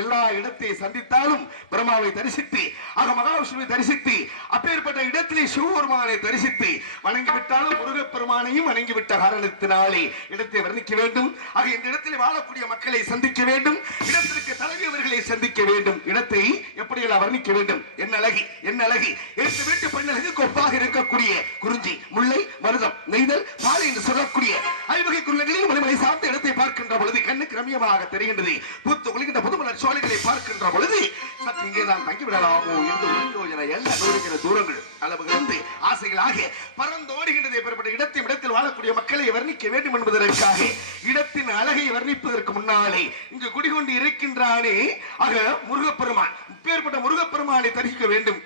எல்லா இடத்தை சந்தித்தாலும் பிரம்மாவை தரிசித்து ஆக மகாவிஷ்ணுவை தரிசித்து அப்பேற்பட்ட இடத்திலே சிவபெருமானை தரிசித்து வணங்கிவிட்டாலும் முருகப்பெருமானையும் வணங்கிவிட்ட காரணத்தினாலே இடத்தை வர்ணிக்க வேண்டும். ஆக இந்த இடத்தில் வாழக்கூடிய மக்களை சந்திக்க வேண்டும். இடத்திற்கு தலைவியவர்களை சந்திக்க வேண்டும். இடத்தை எப்படியெல்லாம் வர்ணிக்க வேண்டும். என்ன அழகி என்ன அழகி எடுத்து வீட்டு பெண்ணழகு கொப்பாக இருக்கக்கூடிய குறிஞ்சி முல்லை மருதம் நெய்தல் பாலை என்று சொல்லக்கூடிய ஐவகை குள்ளங்களில் மணிமலை சார்ந்த இடத்தை பார்க்கின்ற பொழுது கண்ணுக்கு ரம்யமாக தெரிகின்றது. பூத்து குளிக்கின்ற புதுமலர் சோலைகளை பார்க்கின்ற பொழுது சற்று இங்கே தான் தங்கிவிடலாமோ என்று எல்லா தூரங்கள் அளவுகளிருந்து ஆசைகளாக பறந்தோடுகின்றது. பெறப்பட்ட இடத்தில் வாழக்கூடிய மக்களை வர்ணிக்க வேண்டும் என்பதற்காக இடத்தின் அழகை வர்ணிப்பதற்கு முன்னாலே இங்கு குடிகொண்டு இருக்கின்றானே ஆக முருகப்பெருமான் பேர்பட்ட முருகப்பெருமானை தரிசிக்க வேண்டும்.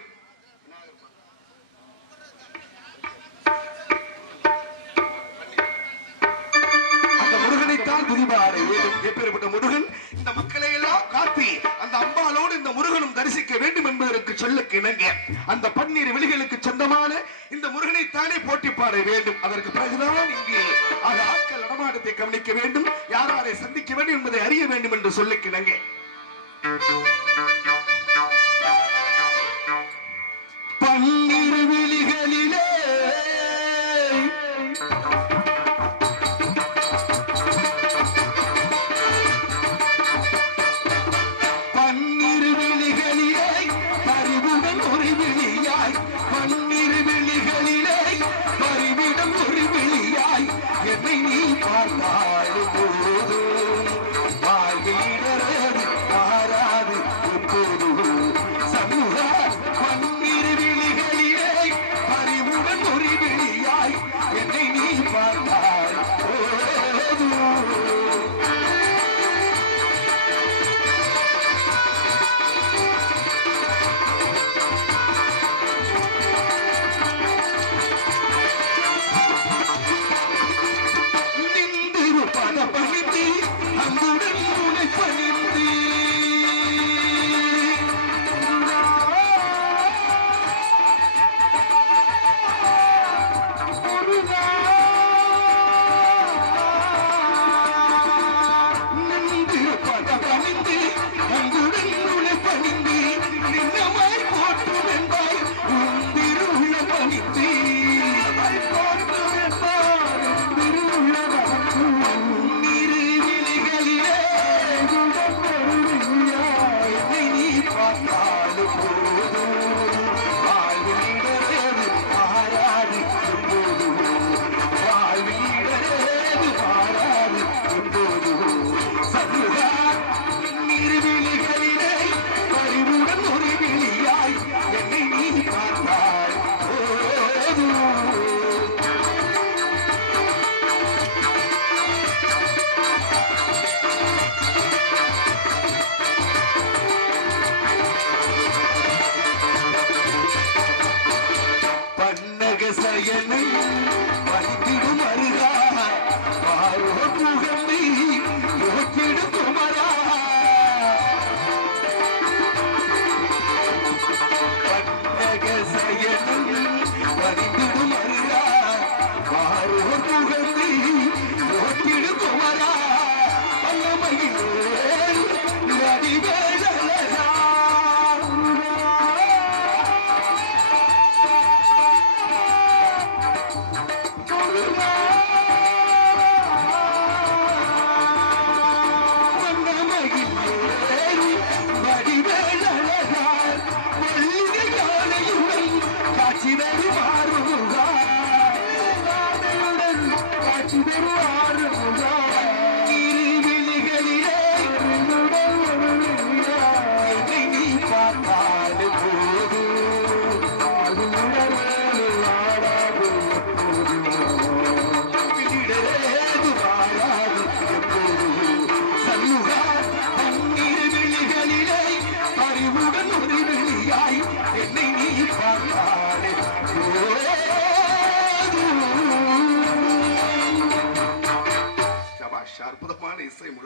எப்பேற்பட்ட முருகன் இந்த மக்களை எல்லாம் காத்தி அந்த அம்பாலோடு இந்த முருகனும் தரிசிக்க வேண்டும் என்பதற்கு சொல்லுக்கு இணங்க அந்த பன்னீர் வெளிகளுக்கு சொந்தமான இந்த முருகனை தானே போட்டி பாட வேண்டும். அதற்கு பிறகுதான் இங்கே ஆட்கள் நடமாட்டத்தை கவனிக்க வேண்டும், யாரை சந்திக்க வேண்டும் என்பதை அறிய வேண்டும் என்று சொல்லுக்கு இணங்க பன்னீர் வெளிகளிலே பறிவுடன்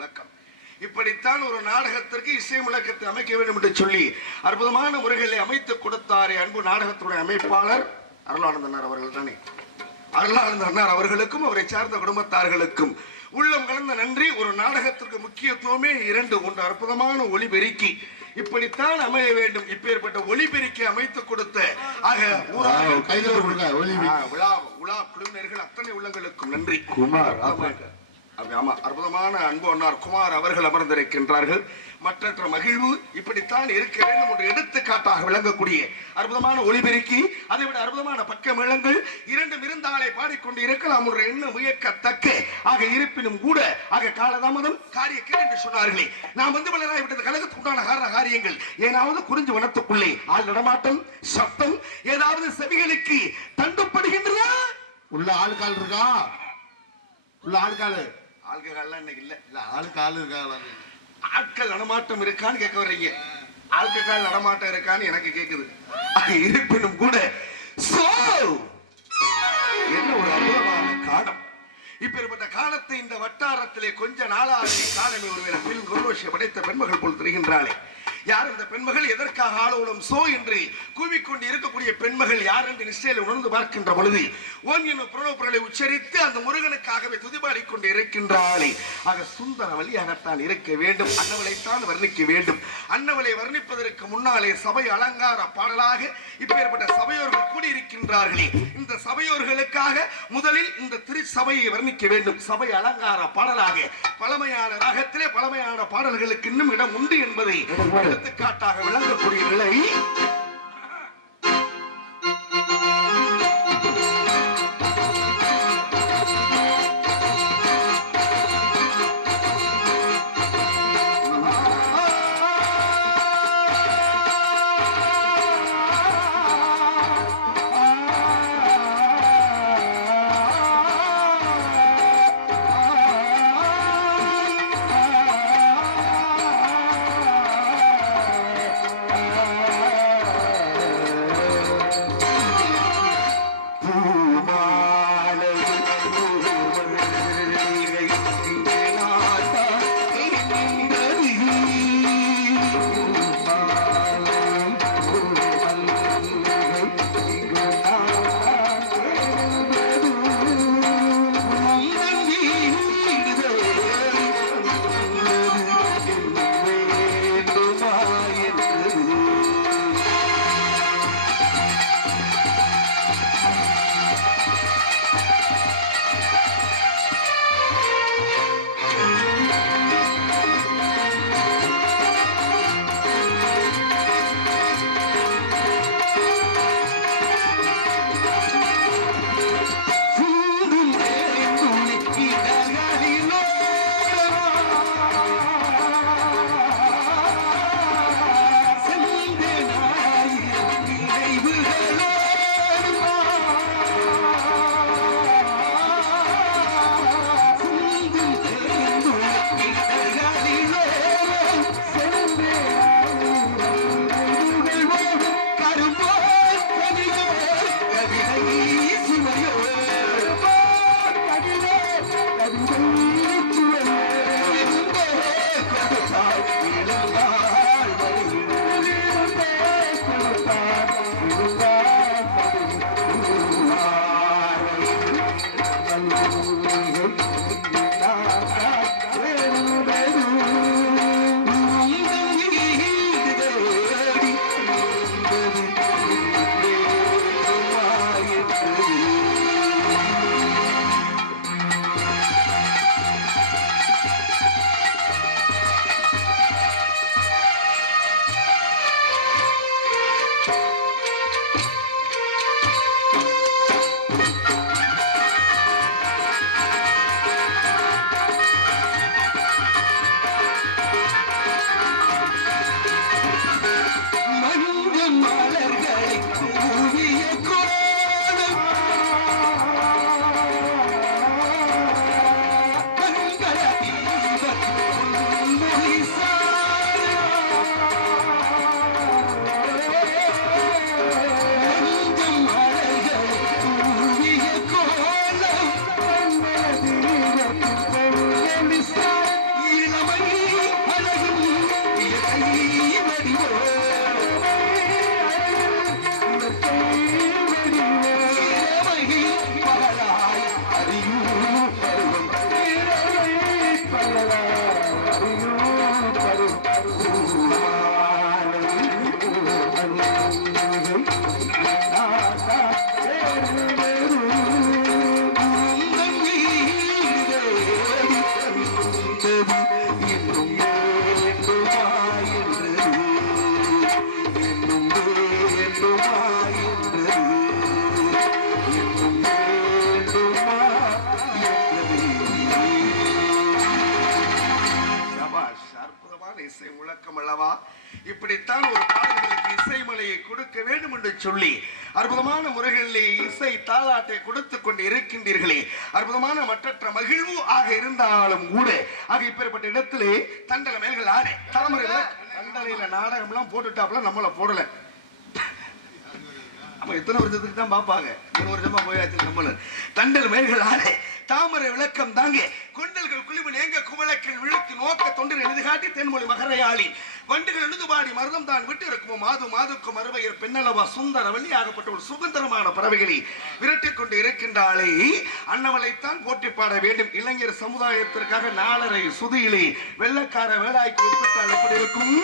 விளக்கம். இப்படித்தான் ஒரு நாடகத்திற்கு இசை விளக்கத்தை அமைக்க வேண்டும் என்று சொல்லி அற்புதமான முறைகளை அமைத்துக் கொடுத்தாரே அன்பு நாடகத்துடைய அமைப்பாளர் அருளானந்தனார் அவர்கள் தானே. அருளானந்தனார் அவர்களுக்கும் அவரை சார்ந்த குடும்பத்தார்களுக்கும் உள்ளம் கலந்த நன்றி. ஒரு நாடகத்திற்கு முக்கியத்துவமே இரண்டு. ஒன்று அற்புதமான ஒளிபெருக்கி, இப்படித்தான் அமைய வேண்டும். இப்பேற்பட்ட ஒளிபெருக்கி அமைத்துக் கொடுத்த விழா குழுவினர்கள் அத்தனை உள்ளங்களுக்கும் நன்றி. அற்புதமான அன்பு அண்ணார் குமார் அவர்கள் அமர்ந்திருக்கின்றார்கள். மற்ற மகிழ்வு இப்படித்தான் இருக்க வேண்டும் என்று எடுத்துக்காட்டாக விளங்கக்கூடிய அற்புதமான ஒளிபெருக்கி, அதை விட அற்புதமான பக்க மேளங்கள் இரண்டும் இருந்தாலே பாடிக்கொண்டு இருக்கலாம் ஒரு எண்ணம் வியக்கத்தக்க. ஆக இருப்பினும் கூட ஆக காலதாமதம் காரியக்கேடு என்று சொன்னார்களே, நாம் வந்து வளராய் விட்டது கழகத்துக்கு உண்டான காரியங்கள் ஏதாவது குறிஞ்சு வனத்துக்குள்ளே ஆள் நடமாட்டம் சத்தம் ஏதாவது செவிகளுக்கு தண்டுப்படுகின்றதா? உள்ள ஆளுக்கால் இருக்கா? உள்ள ஆளுக்காலு ஆள்காலாம் இன்னைக்கு இல்ல. ஆளுக்கால் இருக்கா? ஆட்கள் நடமாட்டம் இருக்கான்னு கேட்க வர்றீங்க. ஆல்கஹால் நடமாட்டம் இருக்கான்னு எனக்கு கேக்குது. இருப்பினும் கூட என்ன ஒரு அற்புதமான காலம். இப்பேற்பட்ட காலத்தை இந்த வட்டாரத்திலே கொஞ்ச நாளாக காலமே ஒருவேளை பில் குரோஷிய படைத்த பெண்மகள் போல் தெரிகின்றாளே. யார் இந்த பெண்மகள்? எதற்காக ஆளோலம் சோ என்று கூவிக்கொண்டு இருக்கக்கூடிய பெண்மகள் யார் என்று நிச்சயம் உணர்ந்து பார்க்கின்ற பொழுது ஓன் என்னும் புரணோபுரலை உச்சரித்து அந்த முருகனுக்காகவே துதிபாடிக்கொண்டு இருக்கின்றாளே. ஆக சுந்தர வழியாகத்தான் இருக்க வேண்டும். அன்னவளைத்தான் வர்ணிக்க வேண்டும். அன்னவளை வர்ணிப்பதற்கு முன்னாலே சபை அலங்கார பாடலாக இப்பேற்பட்ட சபையோர்கள் கூடியிருக்கின்றார்களே, இந்த சபையோர்களுக்காக முதலில் இந்த திருச்சபையை வர்ணிக்க வேண்டும். சபை அலங்கார பாடலாக பழமையான ராகத்திலே பழமையான பாடல்களுக்கு இன்னும் இடம் உண்டு என்பதை எடுத்துக்காட்டாக விளங்கக்கூடிய நிலை. இசை முழக்கம் அல்லவா? இப்படித்தான் ஒரு பாடல்களுக்கு இசைமலையை கொடுக்க வேண்டும் என்று சொல்லி அற்புதமான முறைகளிலே இசை தாலாட்டை கொடுத்துக் கொண்டு இருக்கின்றீர்களே, அற்புதமான மற்றற்ற மகிழ்வு ஆக இருந்தாலும் கூட ஆக இப்பேற்பட்ட இடத்திலே தண்டல மேல்கள் ஆட தாமரை தண்டலையில நாடகம் எல்லாம் போட்டுட்டாப்ல நம்மள போடல. எத்தனை வருஷத்துக்கு தான் பார்ப்பாங்க, 3 வருஷமா போயாச்சு. நம்மள தண்டல் மேல்கள் ஆட தாமரை விளக்கம் தாங்க கொண்டல்கள் குளிமன் ஏங்க குவளைக்கள் விழுத்து நோக்க தொண்டில் எழுதி காட்டி தென்மொழி மகரையாளி வண்டுகள் எழுது பாடி மருதம் தான் விட்டு இருக்குமோ மாது மாதுக்கும் மறுவையர் பெண்ணளவா சுந்தர வள்ளி ஆகப்பட்ட ஒரு சுதந்திரமான பறவைகளை விரட்டிக் கொண்டு இருக்கின்றாளே, அன்னவளைத்தான் போற்றி பாட வேண்டும். இளைஞர் சமுதாயத்திற்காக 4.5 சுதியிலே வெள்ளக்கார வேளாய்க்கு உட்பட்டால் எப்படி இருக்கும்?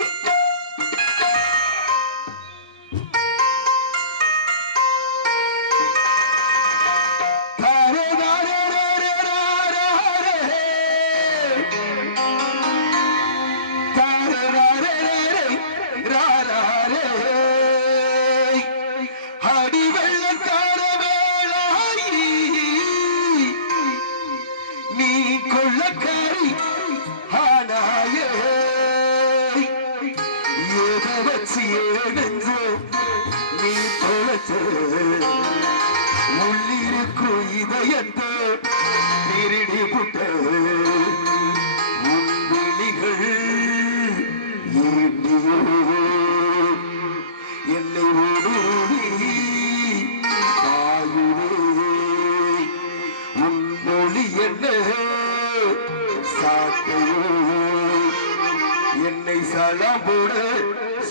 உள்ளிருக்கும் இதயத்தை திருடி புட்ட முன்விழிகள் ஏண்டியோ என்னை ஓடுவி தாயுவே உன் மொழி என்ன சாட்டையோ என்னை சலாம் போட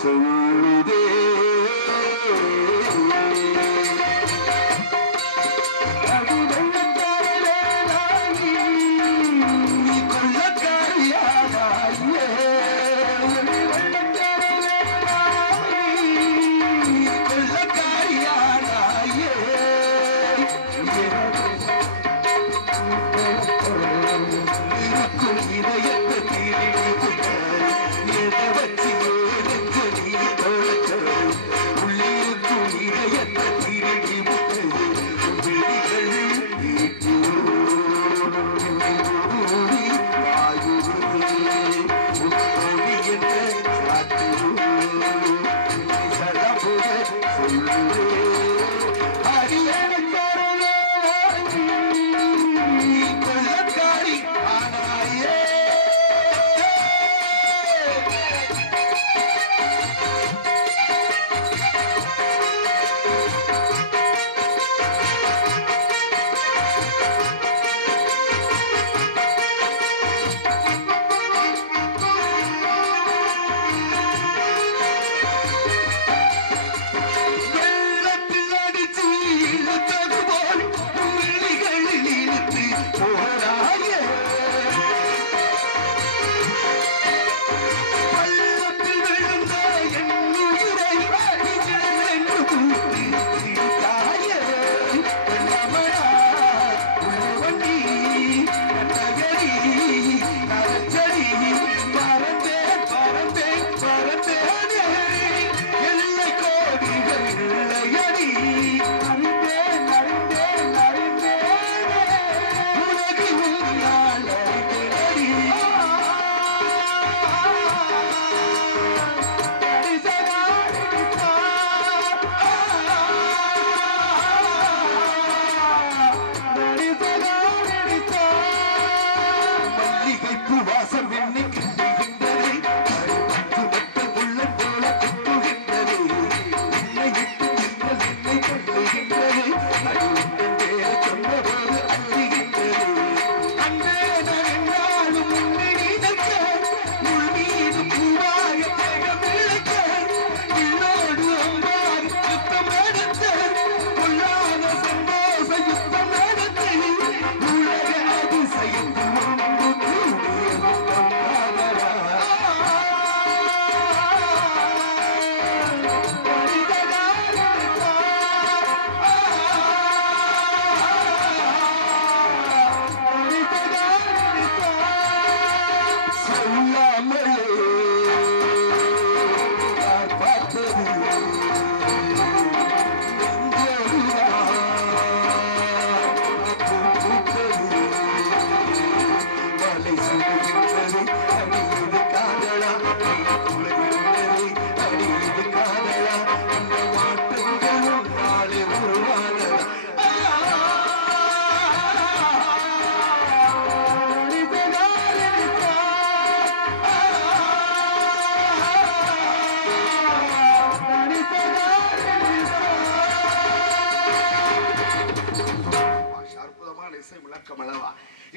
சொல்லுதே. உள்ளிருக்கும் இதயத்தை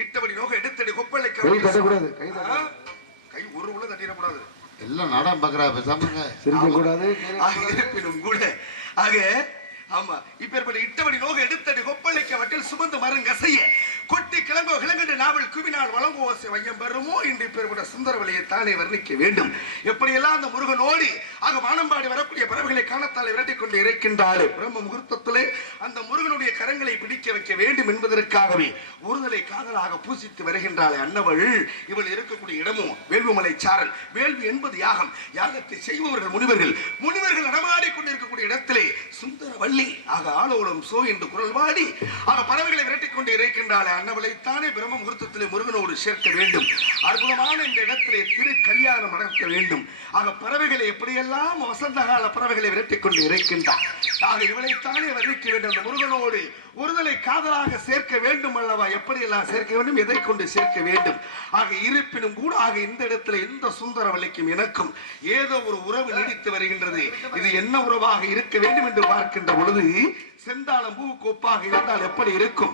இட்டபடி நோக எடுத்தடி கொப்பளைக்க கை தட்டக்கூடாது கை ஒரு உள்ள தட்டிடக்கூடாது எல்லாம் நாடகம் பாக்குறா பேசாம சிரிக்க கூடாது இருப்பினும் கூட ஆக ஆமா இப்பேற்பட்ட இட்டபடி நோக எடுத்தடி கொப்பளிக்க வட்டில் சுமந்து மருங்கசைய கொட்டி கிளம்போ கிளங்கண்டு நாவல் குவினால் வழங்குவோசை வையம் பெறுமோ என்று இப்பேற்பட்ட சுந்தர வழியை தானே வர்ணிக்க வேண்டும். எப்படியெல்லாம் அந்த முருகன் ஓடி ஆக வானம்பாடி வரக்கூடிய பறவைகளை காணத்தாலே விரட்டிக் கொண்டு இறைக்கின்றாலே பிரம்ம முகூர்த்தத்திலே அந்த முருகனுடைய கரங்களை பிடிக்க வைக்க வேண்டும் என்பதற்காகவே ஒருதலை காதலாக பூசித்து வருகின்றாளே அன்னவள். இவள் இருக்கக்கூடிய இடமும் வேள்விமலை சாரல். வேள்வி என்பது யாகம். யாகத்தை செய்பவர்கள் முனிவர்கள். முனிவர்கள் நடமாடிக் கொண்டிருக்கக்கூடிய இடத்திலே சுந்தர வள்ளி ஆக ஆலோலம் சோ என்று குரல் வாடி ஆக பறவைகளை விரட்டிக் கொண்டு இறைக்கின்றாளே அன்னவளைத்தானே பிரம்ம முகூர்த்தத்திலே முருகனோடு சேர்க்க வேண்டும். அற்புதமான இந்த இடத்திலே திரு கல்யாணம் நடக்க வேண்டும். ஆக பறவைகளை எப்படியெல்லாம் வசந்த கால பறவைகளை விரட்டிக் கொண்டு இறைக்கின்றார். ஆக இவளைத்தானே வர்ணிக்க வேண்டும். அந்த முருகனோடு ஒருதலை காதலாக சேர்க்க வேண்டும் அல்லவா? எப்படியெல்லாம் சேர்க்க வேண்டும், எதை கொண்டு சேர்க்க வேண்டும். ஆக இருப்பினும் கூட ஆக இந்த இடத்துல இந்த சுந்தர வள்ளிக்கும் எனக்கும் ஏதோ ஒரு உறவு நீடித்து வருகின்றது. இது என்ன உறவாக இருக்க வேண்டும் என்று பார்க்கின்ற பொழுது செந்தாளம் பூவுக்கு ஒப்பாக இருந்தால் எப்படி இருக்கும்?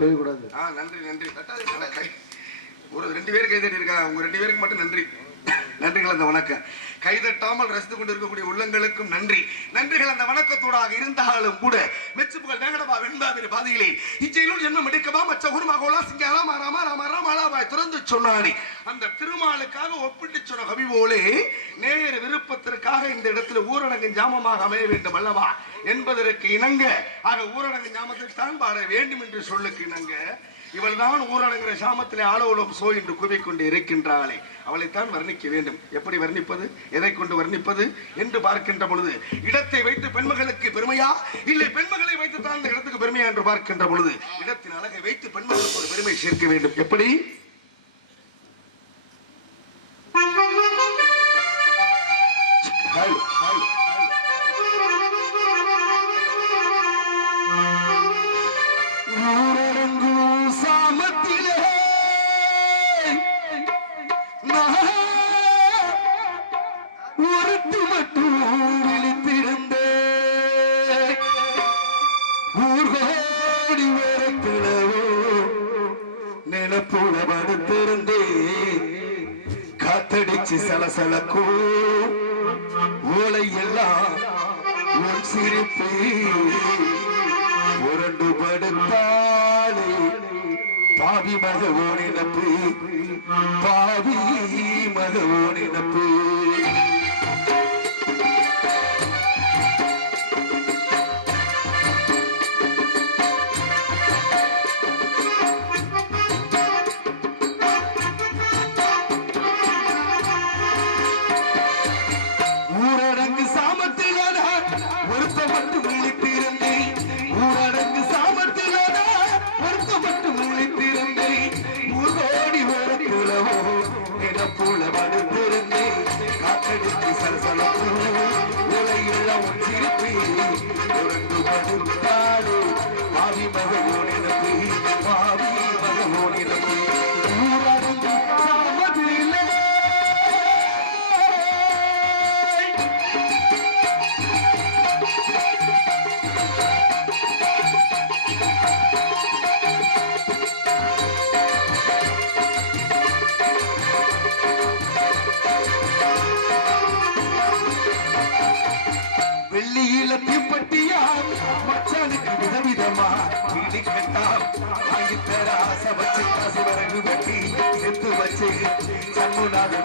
தூக்கக்கூடாது. நன்றி நன்றி. ஒரு 2 பேர் கைதட்டி இருக்காங்க. உங்க 2 பேருக்கு மட்டும் நன்றி. நன்றிகள் அந்த வணக்கம். கைதட்டாமல் ரசித்துக் கொண்டிருக்கக்கூடிய உள்ளங்களுக்கும் நன்றி. நன்றிகள் அந்த வணக்கத்தோடாக இருந்தாலும் கூட மெச்சுப்புகள் வேங்கடபா வெண்பாவின் பாதையிலே இச்சையிலும் ஜென்மம் எடுக்கவா மச்ச குருமகோலா சிங்காலா மாராமா ராமாரா மாலாபாய் துறந்து சொன்னானே அந்த திருமாலுக்காக ஒப்பிட்டு சொன்ன கவி போலே நேர விருப்பத்திற்காக இந்த இடத்துல ஊரடங்கு ஜாமமாக அமைய வேண்டும் அல்லவா என்பதற்கு இணங்க ஆக ஊரடங்கு ஜாமத்தில் தான் பாட வேண்டும் என்று சொல்லுக்கு இணங்க இவள் தான் ஊரடங்குற சாமத்திலே ஆலோலம் சோ என்று கூவிக்கொண்டு இருக்கின்றாளே அவளைத்தான் வர்ணிக்க வேண்டும். எப்படி வர்ணிப்பது, எதை கொண்டு வர்ணிப்பது என்று பார்க்கின்ற பொழுது இடத்தை வைத்து பெண்மகளுக்கு பெருமையா இல்லை பெண்மகளை வைத்து தான் இந்த இடத்துக்கு பெருமையா என்று பார்க்கின்ற பொழுது இடத்தின் அழகை வைத்து பெண்மகளுக்கு ஒரு பெருமை சேர்க்க வேண்டும். எப்படி காத்தடிச்சு சலசலக்கும் ஓலை எல்லாம் உன் சிரிப்பு உரண்டு படுத்தாலே பாவி மகவோ நினப்பு பாவி மகவோ நினப்பு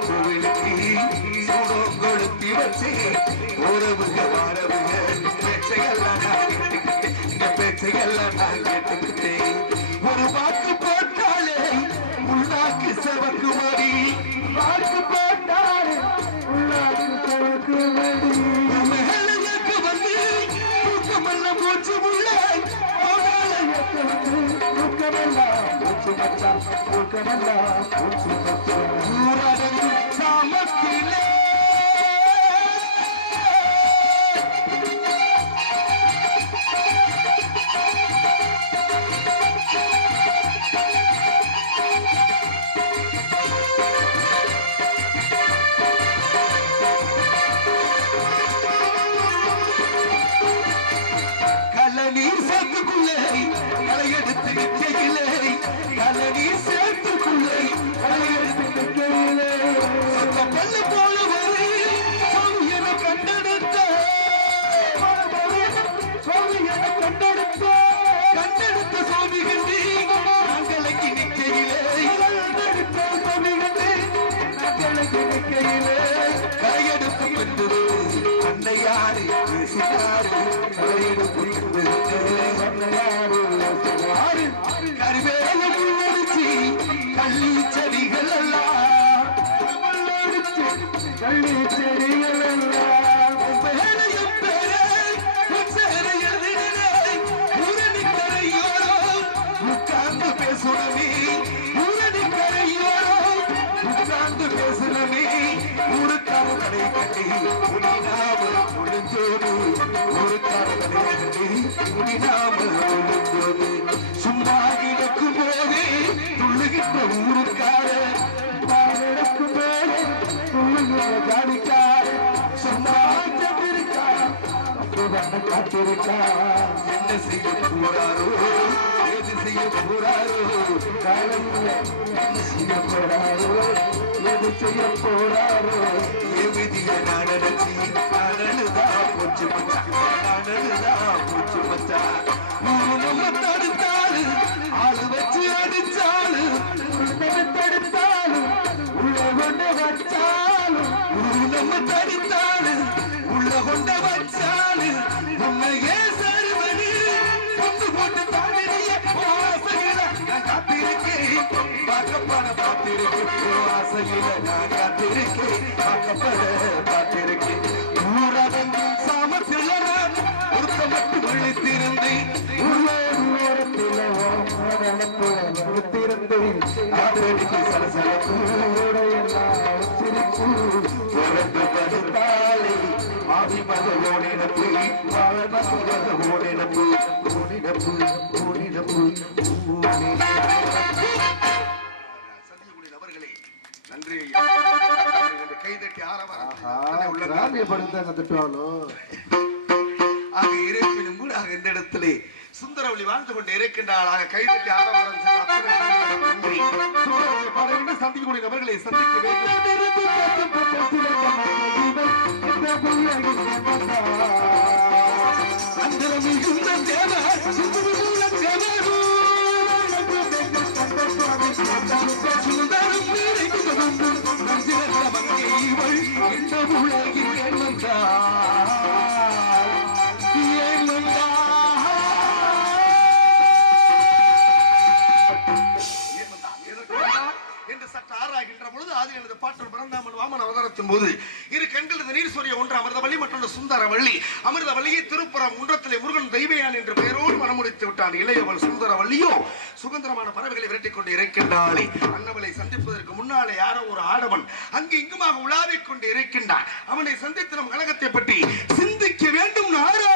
கோவிலுக்கு சூடம் கொளுத்தி வச்சு உறவுக வாரவுக பேச்சையெல்லாம் நான் கேட்டுக்கிட்டேன். இந்த பேச்சையெல்லாம் நான் கேட்டுக்கிட்டேன். ஒரு வாக்கு போட்டாலே உள்நாக்கு செவக்கு மடி வாக்கு போட்டாலே உள்நாக்கு செவக்கு மடி மேலுக்கு வந்து தூக்கமெல்லாம் மூச்சு உள்ள தூக்கமெல்லாம் மூச்சு மச்சா தூக்கமெல்லாம் மூச்சு மச்சா ஊரடங்கு சாமத்திலே கலநீர் சேர்த்துக்குள்ளே களையெடுத்து நிற்கையிலே கலநீர் சேர்த்துக்குள்ளே களையெடுத்து நிற்கையிலே பல்லு போல ஒரு சோவியனை கண்டெடுத்த சோவியனை கண்டெடுத்த சோவி கண்டு நாங்களுக்கு நிற்கையிலே சோவி கண்டு நாங்களுக்கு நிற்கையிலே களையெடுத்து கொண்டு அன்னையாரு பேசினாரு களையெடுத்து கருவேலம் உள்ளடிச்சு கள்ளி செடிகள் எல்லாம் கள்ளி செடிகள் எல்லாம் பேரையும் பேரை ஊரணிக்கரையோரோ உட்கார்ந்து பேசுறமே ஊரணிக்கரையோரோ உட்கார்ந்து பேசுறமே ஊருக்கார கடை கட்டி உனினாமல் முடிஞ்சோடு ஊருக்கார கடை கட்டி உனினாமல் முடிஞ்சோடு சும்மா கிடக்கும் போதே துள்ளுகின்ற ஊருக்கார நடக்கும் போதே துள்ளுகின்ற ஜாடிக்கார சும்மா காத்திருக்கா காத்திருக்கா என்ன செய்ய போறாரோ செய்ய போறாரோ காலையில செய்ய போறாரோ எது செய்ய போறாரோ எவிதிய நடனச்சி நடனுதான் போச்சு மச்சான் நடனுதான் போச்சு மச்சான் நம்ம தடுத்தாரு ஆளு வச்சு அடிச்சாலு தடுத்தாலு உள்ள கொண்ட வச்சாலு நம்ம தடுத்தாலு உள்ள கொண்ட வச்சாலு உண்மையே சரிவனி கொண்டு போட்டு தாண்டிய ஆசையில நான் காத்திருக்கேன் பார்க்கப்பட பார்த்திருக்கேன் ஆசையில நான் காத்திருக்கேன் பார்க்கப்பட பார்த்திருக்கேன் ஊரடங்கும் சாமத்தில் நான் ஒருத்த மட்டும் விழித்திருந்தேன் ஆதரிக்கு சலசலப்பூட எல்லாம் சிரிப்பு படுத்தாலே ஆவி மத ஓடினப்பு மத ஓடினப்பு ஓடினப்பு ஓடினப்பு சந்தியக்கூடிய நபர்களே நன்றி கைதட்டி ஆக இருப்பினும் கூட ஆக இந்த இடத்திலே சுந்தரவழி வாழ்ந்து கொண்டு இருக்கின்றாள் ஆக கைதட்டி ஆரவாரம் நன்றி சுந்தரவழி பாட வேண்டும் சந்திக்கக்கூடிய நபர்களை சந்திக்க போது இரு கண்கள் நீர் சொரிய ஒன்று அமிர்தவள்ளி மற்றொன்று சுந்தரவள்ளி அமிர்தவள்ளியை திருப்புறம் குன்றத்திலே முருகன் தெய்வயான் என்று பெயரோடு மனமுடித்து விட்டான் இளையவள் சுந்தரவள்ளியோ சுதந்திரமான பறவைகளை விரட்டிக் கொண்டு இருக்கின்றாளே அன்னவளை சந்திப்பதற்கு முன்னாலே யாரோ ஒரு ஆடவன் அங்கு இங்குமாக உலாவிக் கொண்டு இருக்கின்றான் அவனை சந்தித்து நம் கழகத்தை பற்றி சிந்திக்க வேண்டும் நாரோ